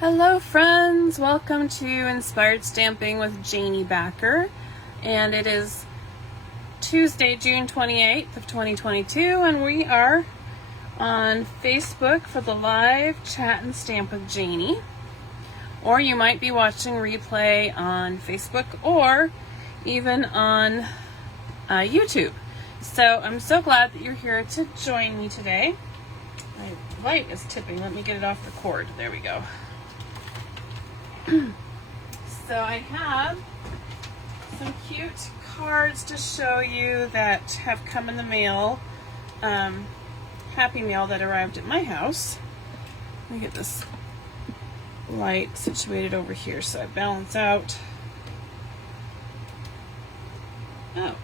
Hello friends, welcome to Inspired Stamping with Janey Backer, and it is Tuesday, June 28th of 2022, and we are on Facebook for the live chat and stamp with Janey, or you might be watching replay on Facebook or even on YouTube. So I'm so glad that you're here to join me today. My light is tipping. Let me get it off the cord. There we go. So I have some cute cards to show you that have come in the mail, Happy Mail that arrived at my house. Let me get this light situated over here so I balance out. Oh,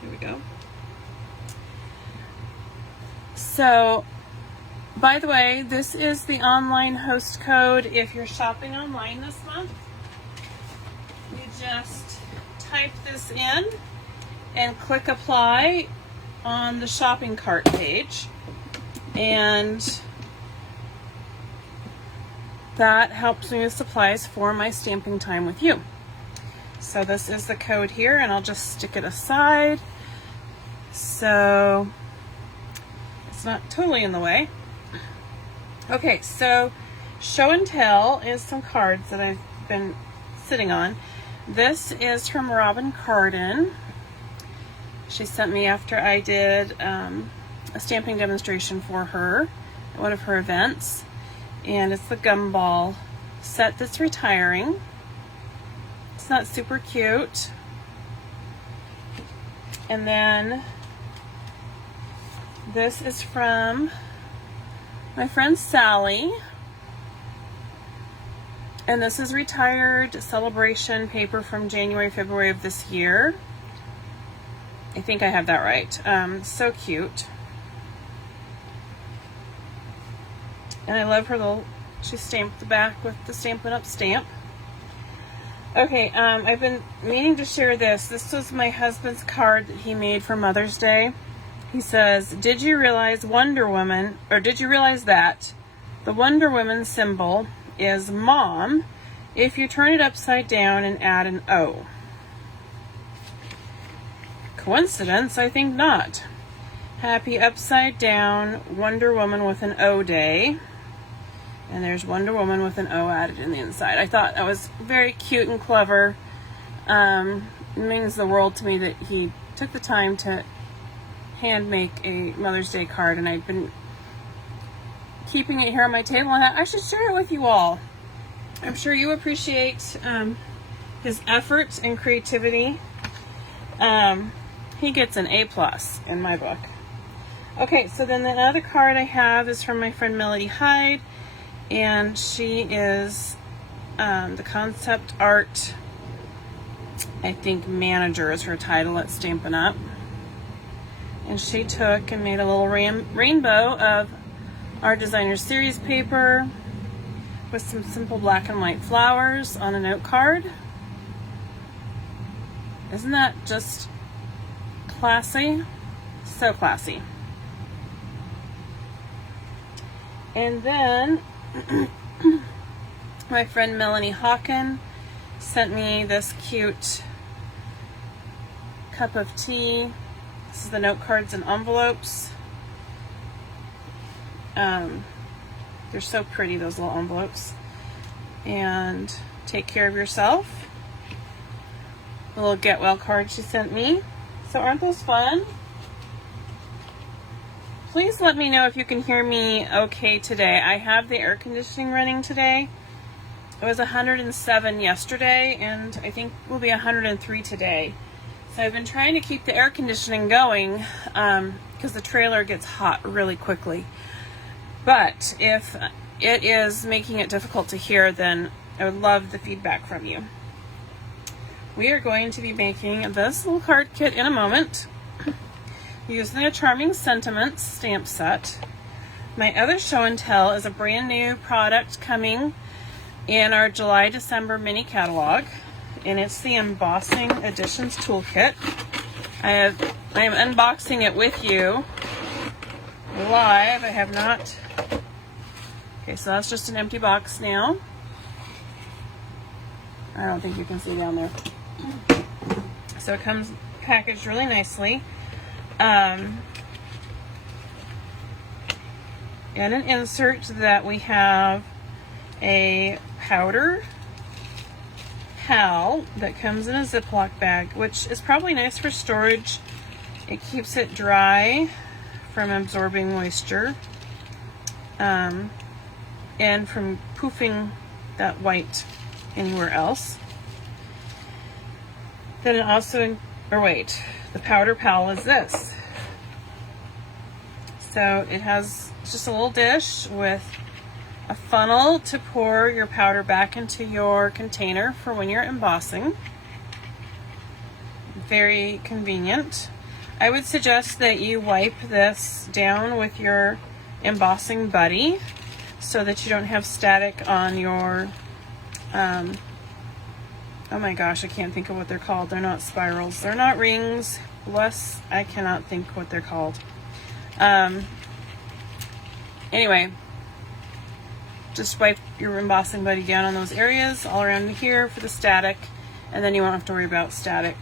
here we go. So, by the way, this is the online host code if you're shopping online this month. You just type this in and click apply on the shopping cart page, and that helps me with supplies for my stamping time with you. So this is the code here, and I'll just stick it aside so it's not totally in the way. Okay, so show and tell is some cards that I've been sitting on. This is from Robin Cardin. She sent me after I did a stamping demonstration for her at one of her events. And it's the gumball set that's retiring. It's not super cute. And then this is from my friend Sally, and this is retired celebration paper from January, February of this year. I think I have that right. So cute. And I love her little, she stamped the back with the Stampin' Up! Stamp. Okay, I've been meaning to share this. This was my husband's card that he made for Mother's Day. He says, did you realize that the Wonder Woman symbol is Mom if you turn it upside down and add an O? Coincidence? I think not. Happy upside down Wonder Woman with an O day. And there's Wonder Woman with an O added in the inside. I thought that was very cute and clever. It means the world to me that he took the time to hand make a Mother's Day card, and I've been keeping it here on my table, and I should share it with you all. I'm sure you appreciate his efforts and creativity. He gets an A+ in my book. Okay, so then the other card I have is from my friend Melody Hyde, and she is the concept art, I think manager is her title at Stampin' Up! And she took and made a little rainbow of our designer series paper with some simple black and white flowers on a note card. Isn't that just classy? So classy. And then my friend Melanie Hawken sent me this cute cup of tea. This is the note cards and envelopes. They're so pretty, those little envelopes. And take care of yourself. A little get well card she sent me. So aren't those fun? Please let me know if you can hear me okay today. I have the air conditioning running today. It was 107 yesterday, and I think will be 103 today. So I've been trying to keep the air conditioning going because the trailer gets hot really quickly. But if it is making it difficult to hear, then I would love the feedback from you. We are going to be making this little card kit in a moment using a Charming Sentiments stamp set. My other show and tell is a brand new product coming in our July-December mini catalog, and it's the Embossing Editions Toolkit. I am unboxing it with you live. I have not Okay, so that's just an empty box now. I don't think you can see down there. So it comes packaged really nicely. In an insert that we have a powder pal that comes in a Ziploc bag, which is probably nice for storage. It keeps it dry from absorbing moisture, and from poofing that white anywhere else. Then it also, the powder pal is this. So it's just a little dish with a funnel to pour your powder back into your container for when you're embossing. Very convenient. I would suggest that you wipe this down with your embossing buddy so that you don't have static on your, oh my gosh, I can't think of what they're called. They're not spirals. They're not rings. Bless, I cannot think what they're called. Anyway, just wipe your embossing buddy down on those areas all around here for the static, and then you won't have to worry about static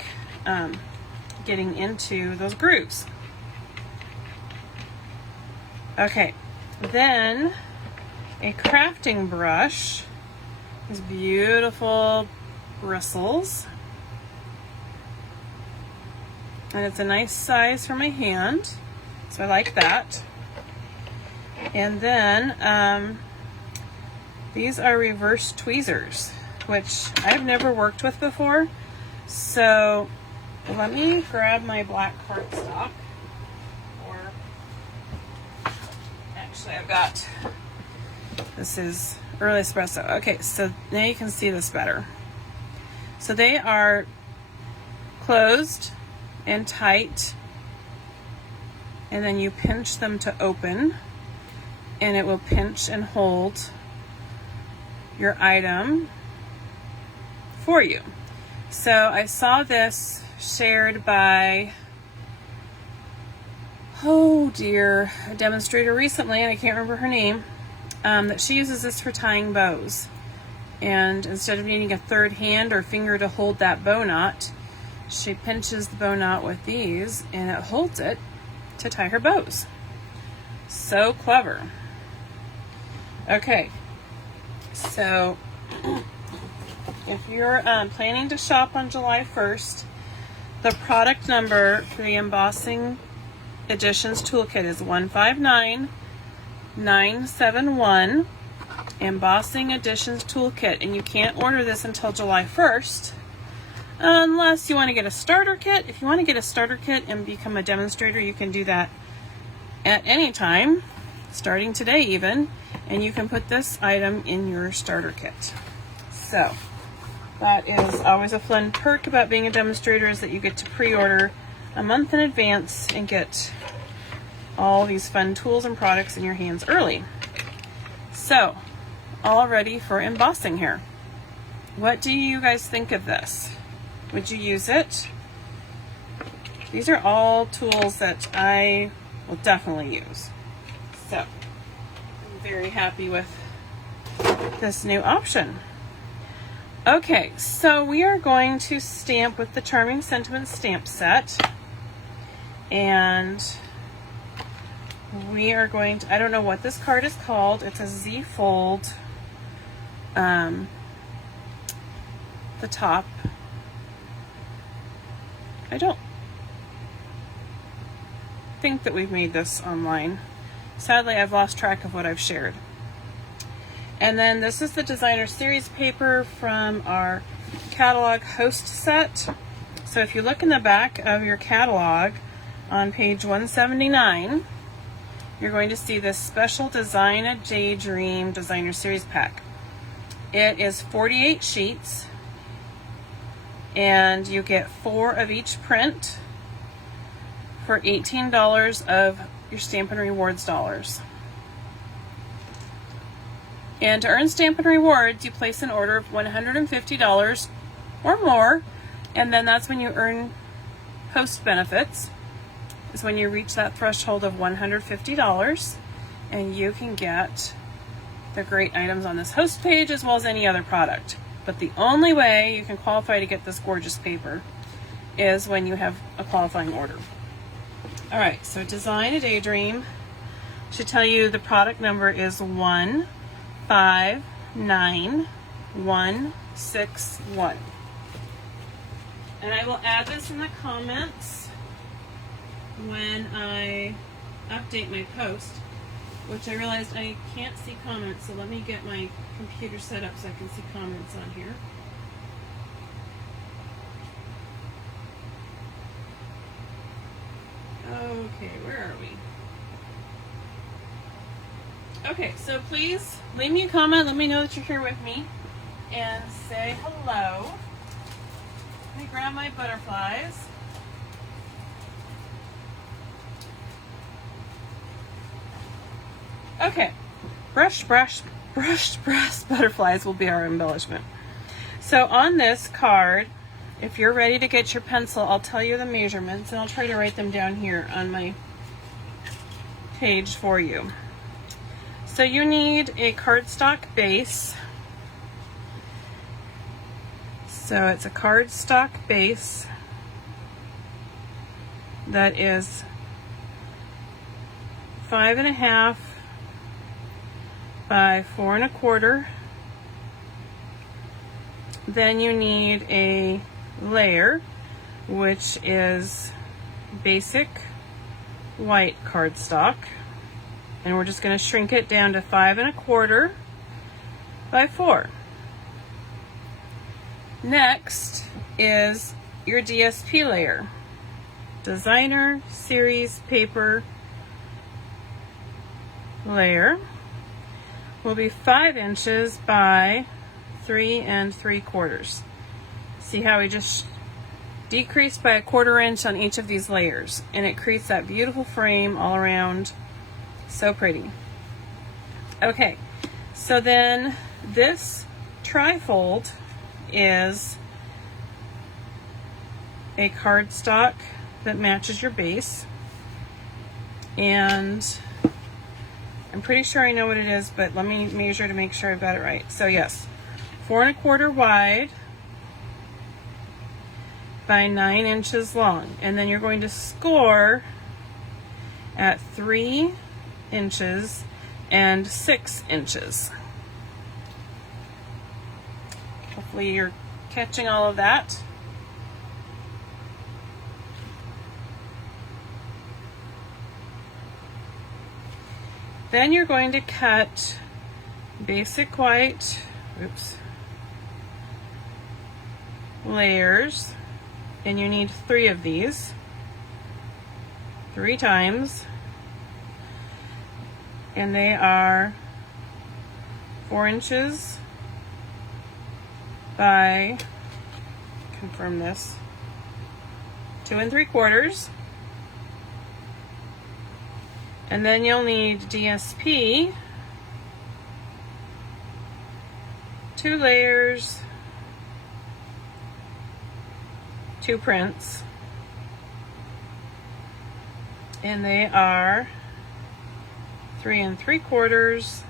getting into those grooves. Okay, then a crafting brush. These beautiful bristles, and it's a nice size for my hand, so I like that. And then these are reverse tweezers, which I've never worked with before. So let me grab my black cardstock, or actually I've got, this is early espresso. Okay, so now you can see this better. So they are closed and tight, and then you pinch them to open, and it will pinch and hold your item for you. So I saw this shared by, oh dear, a demonstrator recently, and I can't remember her name, that she uses this for tying bows. And instead of needing a third hand or finger to hold that bow knot, she pinches the bow knot with these, and it holds it to tie her bows. So clever. Okay, so if you're planning to shop on July 1st, the product number for the Embossing Editions Toolkit is 159971, Embossing Editions Toolkit, and you can't order this until July 1st unless you want to get a starter kit. If you want to get a starter kit and become a demonstrator, you can do that at any time, starting today even, and you can put this item in your starter kit. So that is always a fun perk about being a demonstrator, is that you get to pre-order a month in advance and get all these fun tools and products in your hands early. So, all ready for embossing here. What do you guys think of this? Would you use it? These are all tools that I will definitely use. So, I'm very happy with this new option. Okay, so we are going to stamp with the Charming Sentiments stamp set. And we are going to, I don't know what this card is called. It's a Z fold. The top. I don't think that we've made this online. Sadly, I've lost track of what I've shared. And then this is the designer series paper from our catalog host set. So if you look in the back of your catalog on page 179, you're going to see this special Design a Daydream designer series pack. It is 48 sheets, and you get 4 of each print for $18 of your Stampin' Rewards dollars. And to earn Stampin' Rewards, you place an order of $150 or more, and then that's when you earn host benefits, is when you reach that threshold of $150, and you can get They're great items on this host page as well as any other product. But the only way you can qualify to get this gorgeous paper is when you have a qualifying order. All right, so Design a Daydream should tell you the product number is 159161. And I will add this in the comments when I update my post, which I realized I can't see comments, so let me get my computer set up so I can see comments on here. Okay, where are we? Okay, so please leave me a comment, let me know that you're here with me, and say hello. Let me grab my butterflies. Okay, brushed brass butterflies will be our embellishment. So on this card, if you're ready to get your pencil, I'll tell you the measurements, and I'll try to write them down here on my page for you. So you need a cardstock base. So it's a cardstock base that is 5.5 by 4 1/4. Then you need a layer, which is basic white cardstock, and we're just going to shrink it down to 5 1/4 by 4. Next is your DSP layer, Designer Series Paper layer. Will be 5 inches by 3 3/4. See how we just decreased by 1/4 inch on each of these layers, and it creates that beautiful frame all around. So pretty. Okay, so then this trifold is a cardstock that matches your base, and I'm pretty sure I know what it is, but let me measure to make sure I've got it right. So yes, 4 1/4 wide by 9 inches long, and then you're going to score at 3 inches and 6 inches. Hopefully you're catching all of that. Then you're going to cut basic white, layers, and you need 3 of these, 3 times, and they are 4 inches by, confirm this, 2 3/4. And then you'll need DSP, 2 layers, 2 prints, and they are 3 3/4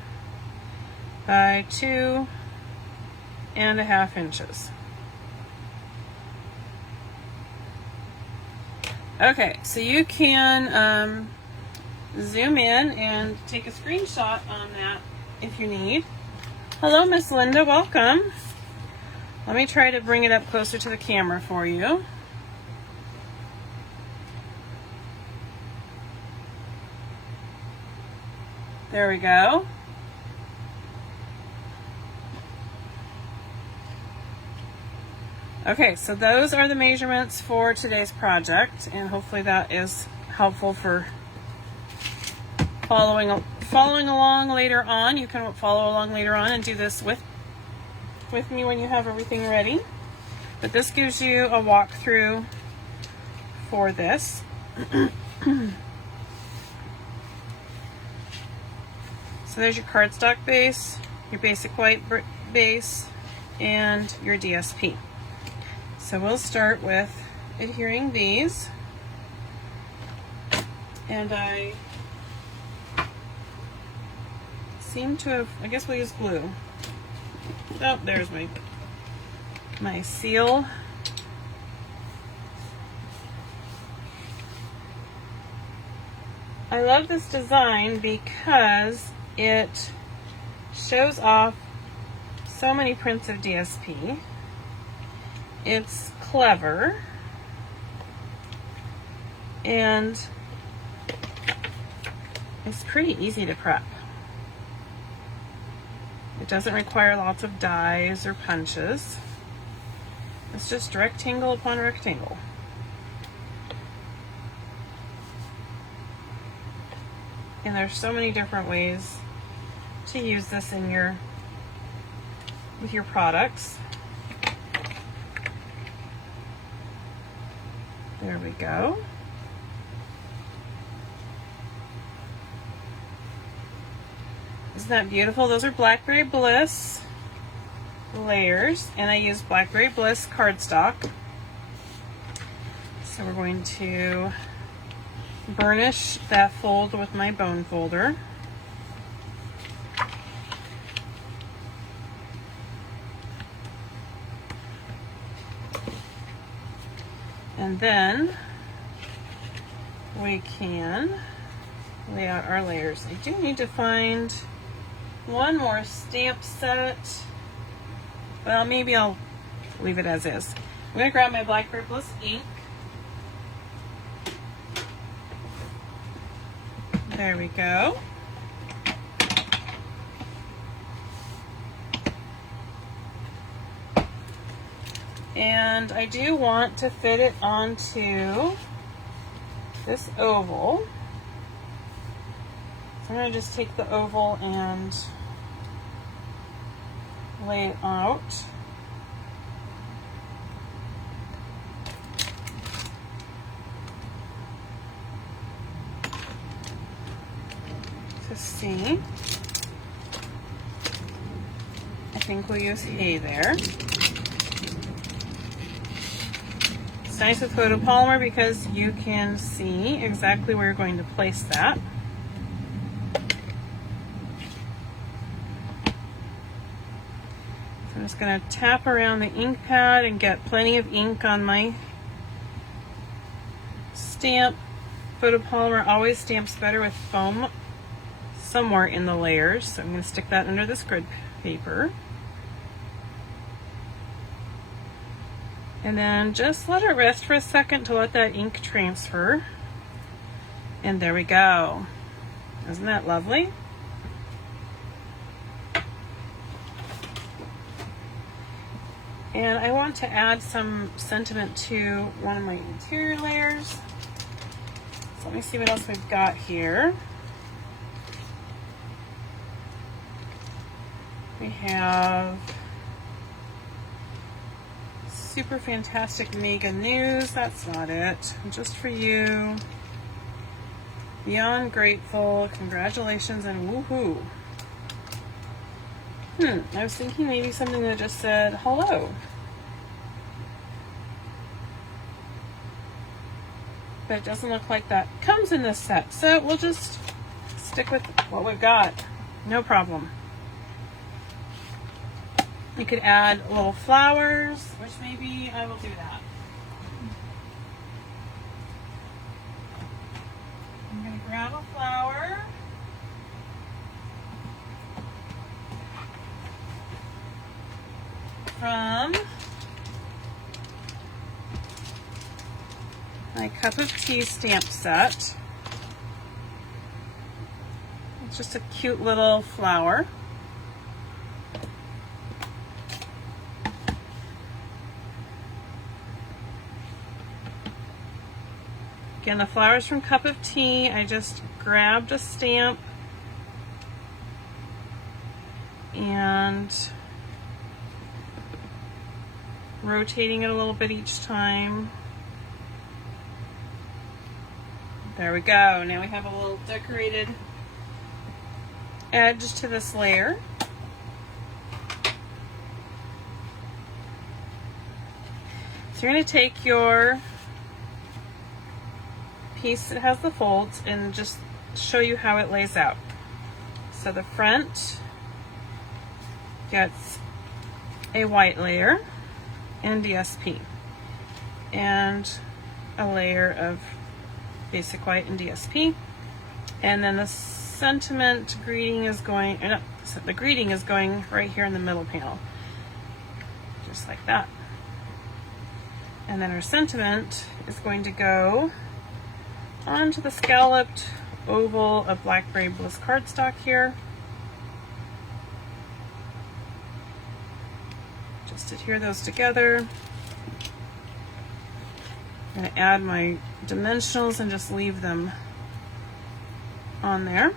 by 2 1/2 inches. Okay, so you can zoom in and take a screenshot on that if you need. Hello, Miss Linda, welcome. Let me try to bring it up closer to the camera for you. There we go. Okay, so those are the measurements for today's project, and hopefully that is helpful for following along later on. You can follow along later on and do this with me when you have everything ready. But this gives you a walkthrough for this. So there's your cardstock base, your basic white base, and your DSP. So we'll start with adhering these, and I seem to have, I guess we'll use glue. Oh, there's my seal. I love this design because it shows off so many prints of DSP. It's clever, and it's pretty easy to prep. It doesn't require lots of dies or punches. It's just rectangle upon rectangle. And there's so many different ways to use this in with your products. There we go. Isn't that beautiful? Those are Blackberry Bliss layers, and I use Blackberry Bliss cardstock. So we're going to burnish that fold with my bone folder. And then we can lay out our layers. I do need to find one more stamp set. Well, maybe I'll leave it as is. I'm going to grab my Blackberry Bliss ink. There we go. And I do want to fit it onto this oval. So I'm going to just take the oval and lay it out. To see. I think we'll use hay there. It's nice with photopolymer because you can see exactly where you're going to place that. So I'm just going to tap around the ink pad and get plenty of ink on my stamp. Photopolymer always stamps better with foam somewhere in the layers, so I'm going to stick that under this grid paper. And then just let it rest for a second to let that ink transfer. And there we go. Isn't that lovely? And I want to add some sentiment to one of my interior layers. So let me see what else we've got here. We have Super Fantastic Mega News. That's not it. Just for you. Beyond Grateful. Congratulations and woohoo. I was thinking maybe something that just said hello. But it doesn't look like that comes in this set. So we'll just stick with what we've got. No problem. You could add little flowers, which maybe I will do that. I'm going to grab a flower. From my Cup of Tea stamp set. It's just a cute little flower. Again, the flowers from Cup of Tea, I just grabbed a stamp and rotating it a little bit each time. There we go. Now we have a little decorated edge to this layer. So you're going to take your piece that has the folds and just show you how it lays out. So so the front gets a white layer and DSP, and a layer of basic white and DSP, and then the sentiment greeting is going, or no, the greeting is going right here in the middle panel, just like that. And then our sentiment is going to go onto the scalloped oval of Blackberry Bliss cardstock here. Just adhere those together. I'm going to add my dimensionals and just leave them on there.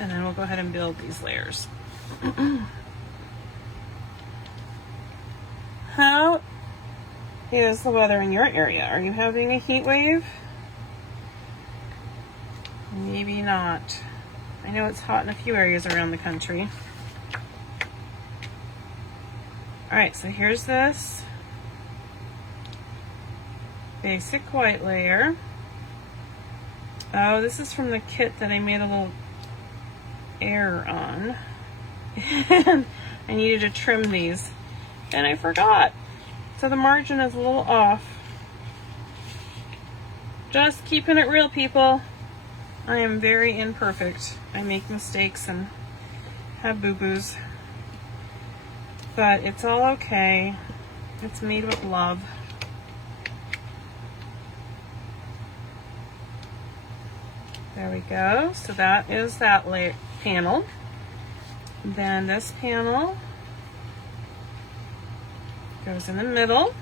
And then we'll go ahead and build these layers. How is the weather in your area? Are you having a heat wave? Maybe not. I know it's hot in a few areas around the country. Alright, so here's this basic white layer. Oh, this is from the kit that I made a little error on. And I needed to trim these. And I forgot. So the margin is a little off. Just keeping it real, people. I am very imperfect. I make mistakes and have boo-boos. But it's all okay. It's made with love. There we go. So that is that layer panel. Then this panel goes in the middle.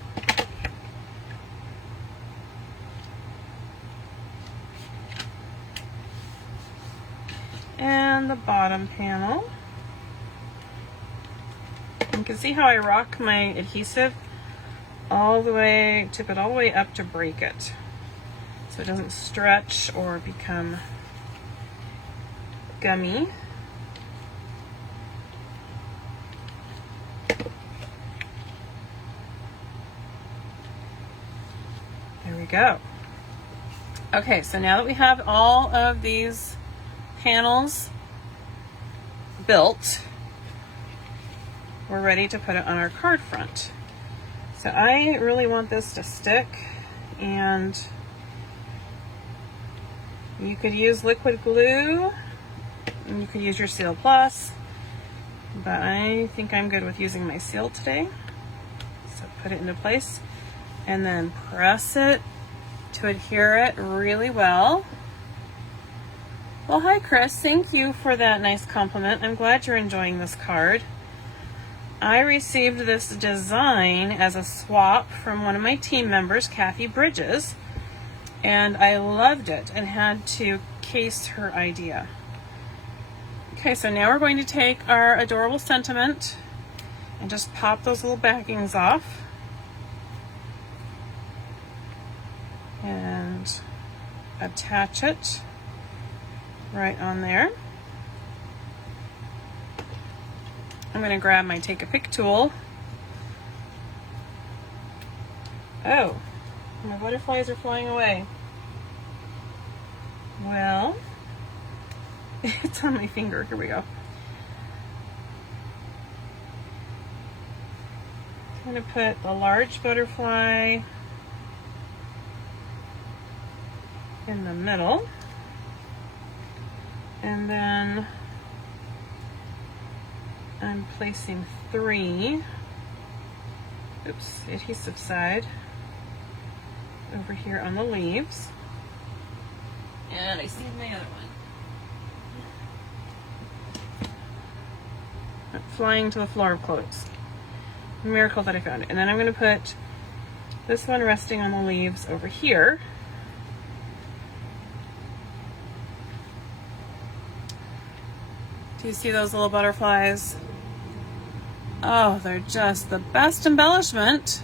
And the bottom panel. You can see how I rock my adhesive all the way, tip it all the way up to break it, so it doesn't stretch or become gummy. There we go. Okay, so now that we have all of these panels built, we're ready to put it on our card front. So I really want this to stick, and you could use liquid glue, and you could use your Seal Plus, but I think I'm good with using my Seal today. So put it into place and then press it to adhere it really well. Well, hi Chris, thank you for that nice compliment. I'm glad you're enjoying this card. I received this design as a swap from one of my team members, Kathy Bridges, and I loved it and had to case her idea. Okay, so now we're going to take our adorable sentiment and just pop those little backings off. And attach it right on there. I'm going to grab my Take a Pick tool. Oh, my butterflies are flying away. Well, it's on my finger. Here we go. I'm going to put the large butterfly in the middle, and then I'm placing 3, adhesive side over here on the leaves, and I see my other one flying to the floor of clothes. Miracle that I found it. And then I'm going to put this one resting on the leaves over here. Do you see those little butterflies? Oh, they're just the best embellishment.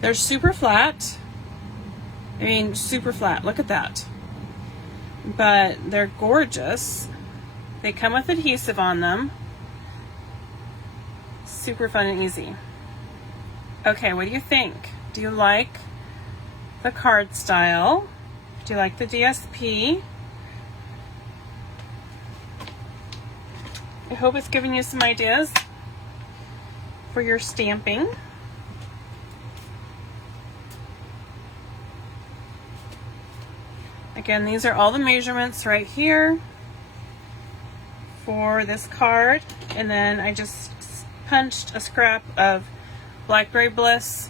They're super flat. I mean, super flat. Look at that. But they're gorgeous. They come with adhesive on them. Super fun and easy. Okay, what do you think? Do you like the card style? Do you like the DSP? I hope it's giving you some ideas for your stamping. Again, these are all the measurements right here for this card, and then I just punched a scrap of Blackberry Bliss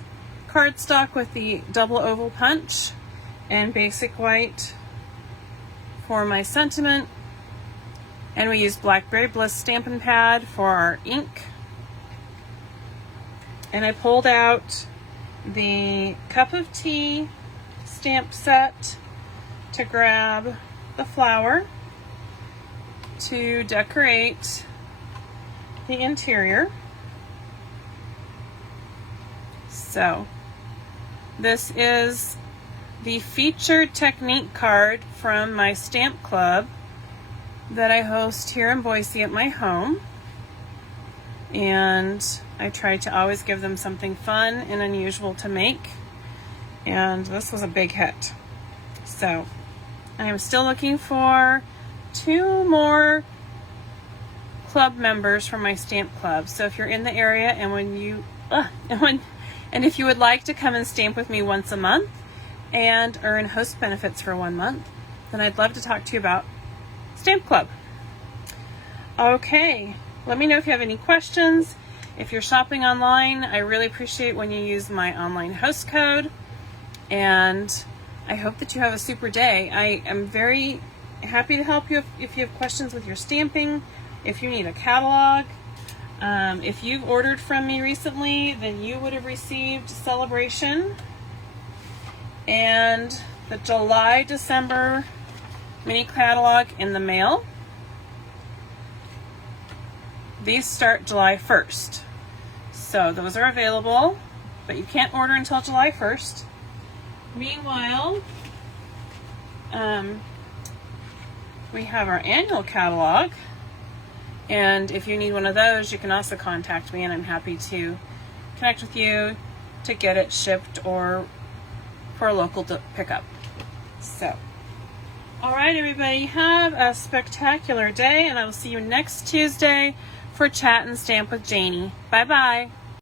cardstock with the double oval punch and basic white for my sentiment, and we used Blackberry Bliss Stampin' Pad for our ink. And I pulled out the cup of tea stamp set to grab the flower to decorate the interior. So this is the featured technique card from my stamp club that I host here in Boise at my home, and I try to always give them something fun and unusual to make, and this was a big hit. So I am still looking for 2 more club members for my stamp club. So if you're in the area and if you would like to come and stamp with me once a month and earn host benefits for 1 month, then I'd love to talk to you about Stamp Club. Okay, let me know if you have any questions. If you're shopping online, I really appreciate when you use my online host code, and I hope that you have a super day. I am very happy to help you if you have questions with your stamping, if you need a catalog. If you've ordered from me recently, then you would have received Celebration and the July-December mini catalog in the mail. These start July 1st. So those are available, but you can't order until July 1st. Meanwhile, we have our annual catalog, and if you need one of those, you can also contact me, and I'm happy to connect with you to get it shipped or for a local pickup. So, all right, everybody, have a spectacular day, and I will see you next Tuesday for Chat and Stamp with Janey. Bye-bye.